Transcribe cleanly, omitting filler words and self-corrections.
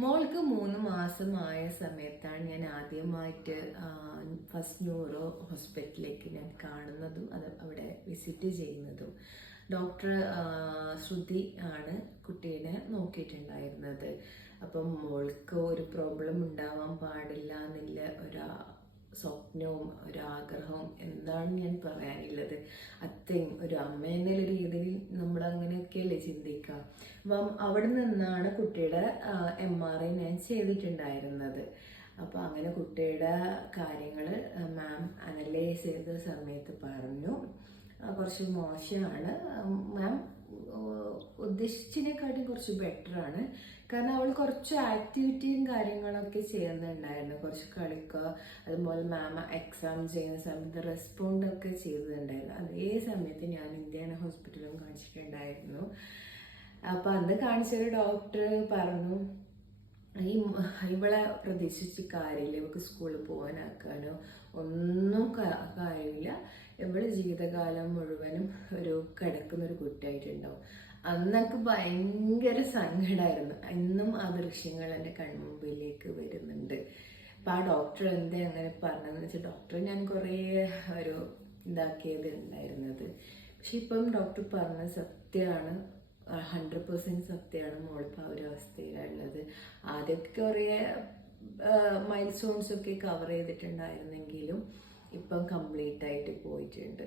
മോൾക്ക് 3 മാസമായ സമയത്താണ് ഞാൻ ആദ്യമായിട്ട് ഫസ്റ്റ് ന്യൂറോ ഹോസ്പിറ്റലിലേക്ക് ഞാൻ കാണുന്നതും അത് അവിടെ വിസിറ്റ് ചെയ്യുന്നതും. ഡോക്ടർ ശ്രുതി ആണ് കുട്ടീനെ നോക്കിയിട്ടുണ്ടായിരുന്നത്. അപ്പം മോൾക്ക് ഒരു പ്രോബ്ലം ഉണ്ടാവാൻ പാടില്ല എന്നുള്ള സ്വപ്നവും ഒരാഗ്രഹവും എന്താണ് ഞാൻ പറയാനുള്ളത്. അത്രയും ഒരു അമ്മ എന്നുള്ള രീതിയിൽ നമ്മൾ അങ്ങനെയൊക്കെയല്ലേ ചിന്തിക്കുക. അപ്പം അവിടെ നിന്നാണ് കുട്ടിയുടെ MRI ഞാൻ ചെയ്തിട്ടുണ്ടായിരുന്നത്. അപ്പോൾ അങ്ങനെ കുട്ടിയുടെ കാര്യങ്ങൾ മാം അനലൈസ് ചെയ്ത സമയത്ത് പറഞ്ഞു കുറച്ച് മോശമാണ് മാം, ഉദ്ദേശിച്ചതിനെക്കാട്ടും കുറച്ച് ബെറ്ററാണ്. കാരണം അവൾ കുറച്ച് ആക്ടിവിറ്റിയും കാര്യങ്ങളൊക്കെ ചെയ്യുന്നുണ്ടായിരുന്നു, കുറച്ച് കളിക്കുക. അതുപോലെ മാം എക്സാം ചെയ്യുന്ന സമയത്ത് റെസ്പോണ്ട് ഒക്കെ ചെയ്തിട്ടുണ്ടായിരുന്നു. അതേ സമയത്ത് ഞാൻ ഇന്ത്യാന ഹോസ്പിറ്റലും കാണിച്ചിട്ടുണ്ടായിരുന്നു. അപ്പം അന്ന് കാണിച്ചൊരു ഡോക്ടർ പറഞ്ഞു ഇവളെ പ്രതീക്ഷിച്ച് കാര്യമില്ല, ഇവൾക്ക് സ്കൂളിൽ പോകാനാക്കാനോ ഒന്നും കാര്യമില്ല, ഇവള് ജീവിതകാലം മുഴുവനും കിടക്കുന്നൊരു കുട്ടിയായിട്ടുണ്ടാവും. അന്നൊക്കെ ഭയങ്കര സങ്കടമായിരുന്നു. ഇന്നും ആ ദൃശ്യങ്ങൾ എൻ്റെ കൺമുമ്പിലേക്ക് വരുന്നുണ്ട്. അപ്പം ആ ഡോക്ടർ എന്താ അങ്ങനെ പറഞ്ഞതെന്ന് വെച്ചാൽ, ഡോക്ടർ ഞാൻ കുറേ ഇതാക്കിയത് ഉണ്ടായിരുന്നത്. പക്ഷെ ഇപ്പം ഡോക്ടർ പറഞ്ഞത് സത്യമാണ്, 100% സത്യമാണ്. മോളിപ്പോൾ ആ ഒരു അവസ്ഥയിലുള്ളത്. ആദ്യമൊക്കെ കുറേ മൈൽ സ്റ്റോൺസ് ഒക്കെ കവർ ചെയ്തിട്ടുണ്ടായിരുന്നെങ്കിലും ഇപ്പം കംപ്ലീറ്റ് ആയിട്ട് പോയിട്ടുണ്ട്.